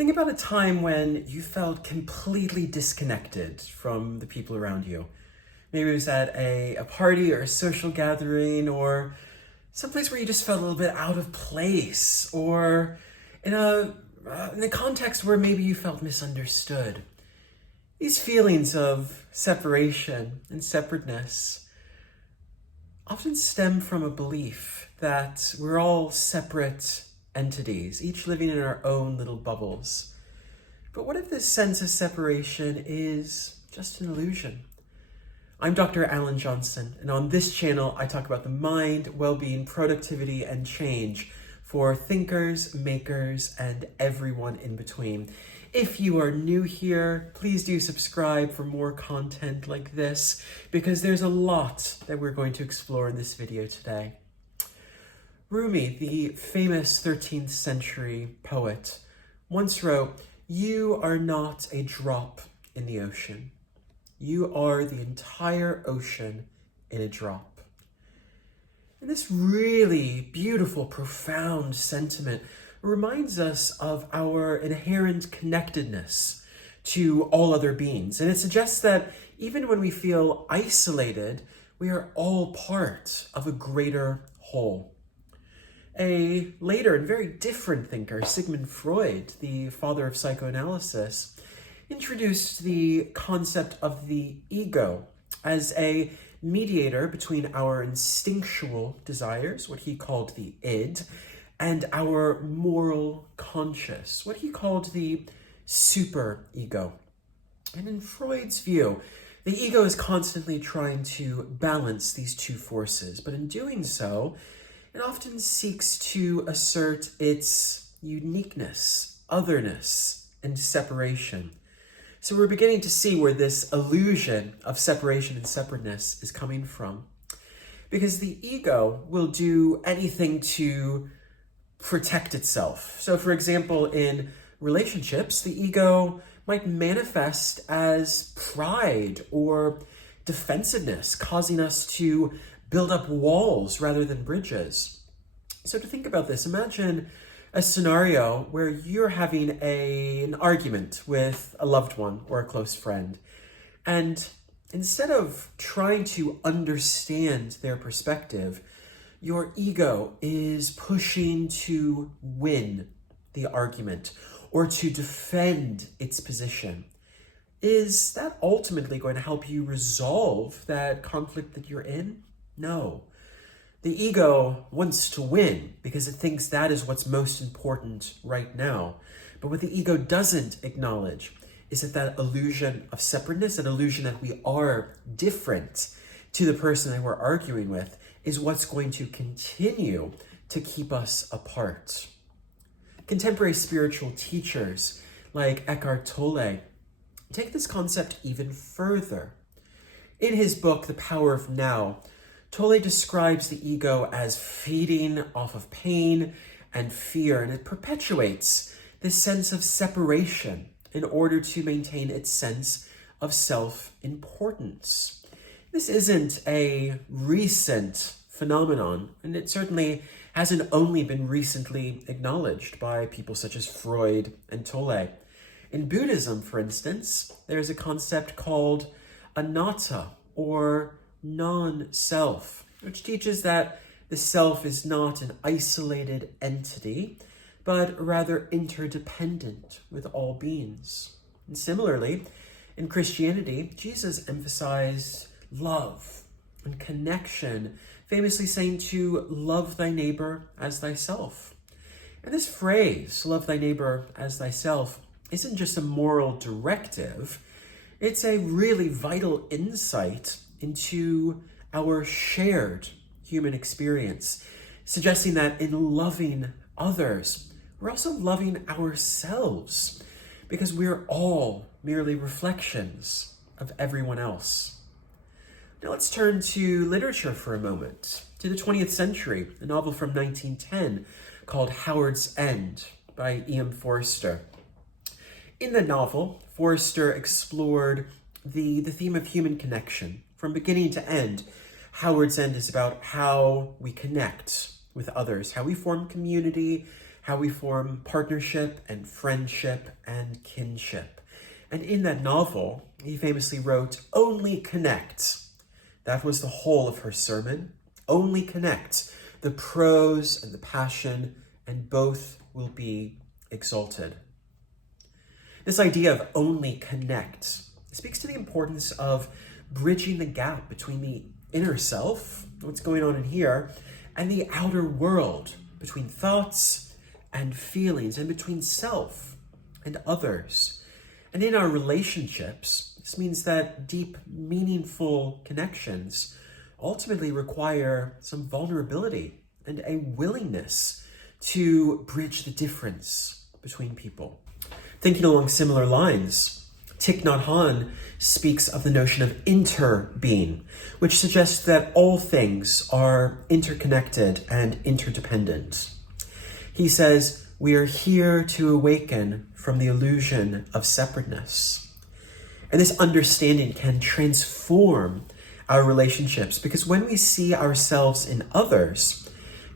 Think about a time when you felt completely disconnected from the people around you. Maybe it was at a party or a social gathering, or someplace where you just felt a little bit out of place, or in a context where maybe you felt misunderstood. These feelings of separation and separateness often stem from a belief that we're all separate entities, each living in our own little bubbles. But what if this sense of separation is just an illusion? I'm Dr. Alan Johnson, and on this channel, I talk about the mind, well-being, productivity, and change for thinkers, makers, and everyone in between. If you are new here, please do subscribe for more content like this, because there's a lot that we're going to explore in this video today. Rumi, the famous 13th century poet, once wrote, "You are not a drop in the ocean. You are the entire ocean in a drop." And this really beautiful, profound sentiment reminds us of our inherent connectedness to all other beings. And it suggests that even when we feel isolated, we are all part of a greater whole. A later and very different thinker, Sigmund Freud, the father of psychoanalysis, introduced the concept of the ego as a mediator between our instinctual desires, what he called the id, and our moral conscious, what he called the superego. And in Freud's view, the ego is constantly trying to balance these two forces, but in doing so, it often seeks to assert its uniqueness, otherness, and separation. So we're beginning to see where this illusion of separation and separateness is coming from. Because the ego will do anything to protect itself. So for example, in relationships, the ego might manifest as pride or defensiveness, causing us to build up walls rather than bridges. So to think about this, imagine a scenario where you're having an argument with a loved one or a close friend, and instead of trying to understand their perspective, your ego is pushing to win the argument or to defend its position. Is that ultimately going to help you resolve that conflict that you're in? No. The ego wants to win because it thinks that is what's most important right now. But what the ego doesn't acknowledge is that illusion of separateness, an illusion that we are different to the person that we're arguing with, is what's going to continue to keep us apart. Contemporary spiritual teachers like Eckhart Tolle take this concept even further. In his book, The Power of Now, Tolle describes the ego as feeding off of pain and fear, and it perpetuates this sense of separation in order to maintain its sense of self-importance. This isn't a recent phenomenon, and it certainly hasn't only been recently acknowledged by people such as Freud and Tolle. In Buddhism, for instance, there's a concept called anatta, or non-self, which teaches that the self is not an isolated entity, but rather interdependent with all beings. And similarly, in Christianity, Jesus emphasized love and connection, famously saying to love thy neighbor as thyself. And this phrase, love thy neighbor as thyself, isn't just a moral directive, it's a really vital insight into our shared human experience, suggesting that in loving others, we're also loving ourselves, because we're all merely reflections of everyone else. Now let's turn to literature for a moment, to the 20th century, a novel from 1910 called Howard's End by E.M. Forster. In the novel, Forster explored the theme of human connection. From beginning to end, Howard's End is about how we connect with others, how we form community, how we form partnership and friendship and kinship. And in that novel, he famously wrote, "Only connect." That was the whole of her sermon. Only connect, the prose and the passion, and both will be exalted. This idea of only connect speaks to the importance of bridging the gap between the inner self, what's going on in here, and the outer world, between thoughts and feelings, and between self and others. And in our relationships, this means that deep, meaningful connections ultimately require some vulnerability and a willingness to bridge the difference between people. Thinking along similar lines, Thich Nhat Hanh speaks of the notion of interbeing, which suggests that all things are interconnected and interdependent. He says, "We are here to awaken from the illusion of separateness." And this understanding can transform our relationships, because when we see ourselves in others,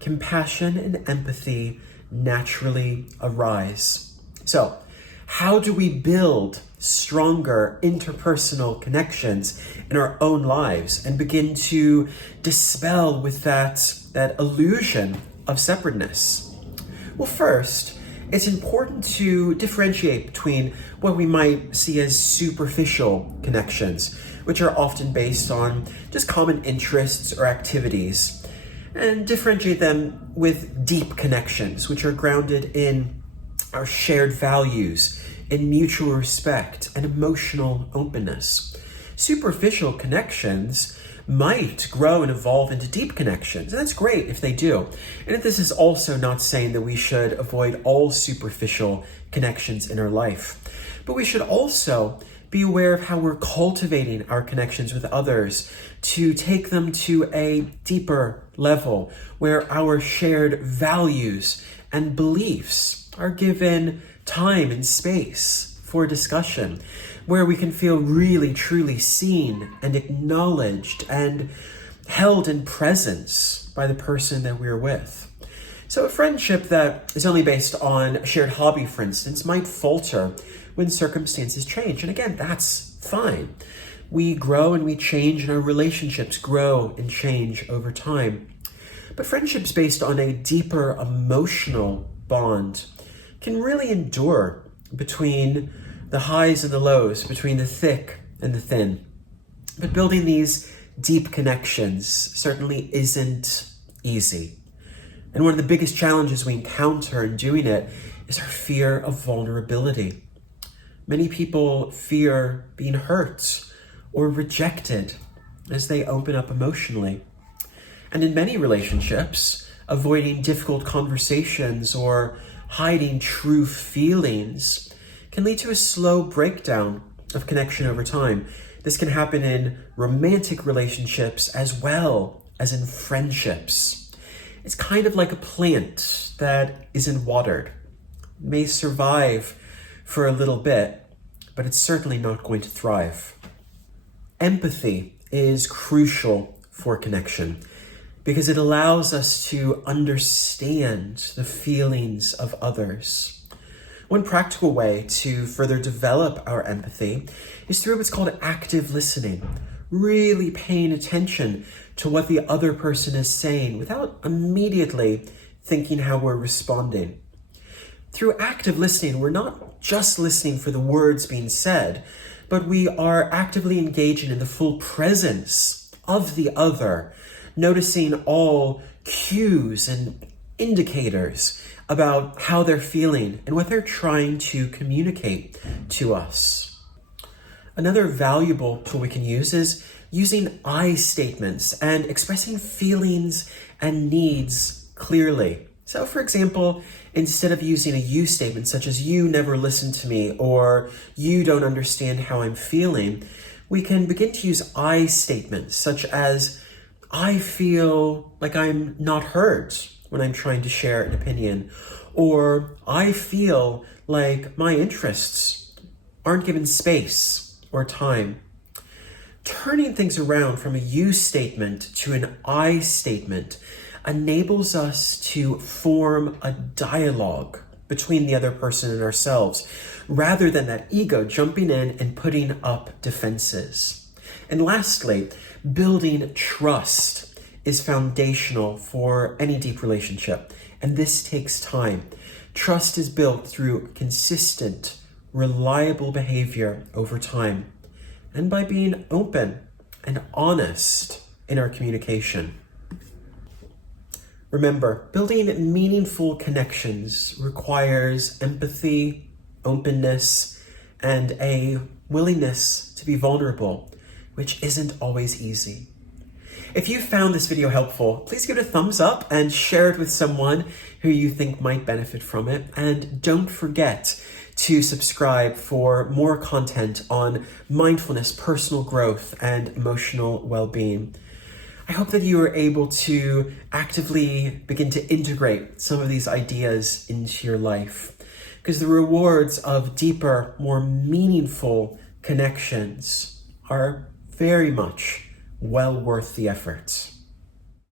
compassion and empathy naturally arise. So, how do we build stronger interpersonal connections in our own lives and begin to dispel with that illusion of separateness? Well, first, it's important to differentiate between what we might see as superficial connections, which are often based on just common interests or activities, and differentiate them with deep connections, which are grounded in our shared values, in mutual respect and emotional openness. Superficial connections might grow and evolve into deep connections, and that's great if they do. And this is also not saying that we should avoid all superficial connections in our life, but we should also be aware of how we're cultivating our connections with others to take them to a deeper level where our shared values and beliefs are given time and space for discussion, where we can feel really truly seen and acknowledged and held in presence by the person that we're with. So a friendship that is only based on a shared hobby, for instance, might falter when circumstances change. And again, that's fine. We grow and we change, and our relationships grow and change over time. But friendships based on a deeper emotional bond can really endure between the highs and the lows, between the thick and the thin. But building these deep connections certainly isn't easy. And one of the biggest challenges we encounter in doing it is our fear of vulnerability. Many people fear being hurt or rejected as they open up emotionally. And in many relationships, avoiding difficult conversations or hiding true feelings can lead to a slow breakdown of connection over time. This can happen in romantic relationships as well as in friendships. It's kind of like a plant that isn't watered. It may survive for a little bit, but it's certainly not going to thrive. Empathy is crucial for connection because it allows us to understand the feelings of others. One practical way to further develop our empathy is through what's called active listening, really paying attention to what the other person is saying without immediately thinking how we're responding. Through active listening, we're not just listening for the words being said, but we are actively engaging in the full presence of the other, noticing all cues and indicators about how they're feeling and what they're trying to communicate to us. Another valuable tool we can use is using I statements and expressing feelings and needs clearly. So, for example, instead of using a you statement such as "you never listen to me" or "you don't understand how I'm feeling," we can begin to use I statements such as "I feel like I'm not heard when I'm trying to share an opinion," or "I feel like my interests aren't given space or time." Turning things around from a you statement to an I statement enables us to form a dialogue between the other person and ourselves, rather than that ego jumping in and putting up defenses. And lastly, building trust is foundational for any deep relationship, and this takes time. Trust is built through consistent, reliable behavior over time, and by being open and honest in our communication. Remember, building meaningful connections requires empathy, openness, and a willingness to be vulnerable, which isn't always easy. If you found this video helpful, please give it a thumbs up and share it with someone who you think might benefit from it. And don't forget to subscribe for more content on mindfulness, personal growth, and emotional well-being. I hope that you are able to actively begin to integrate some of these ideas into your life, because the rewards of deeper, more meaningful connections are very much well worth the effort.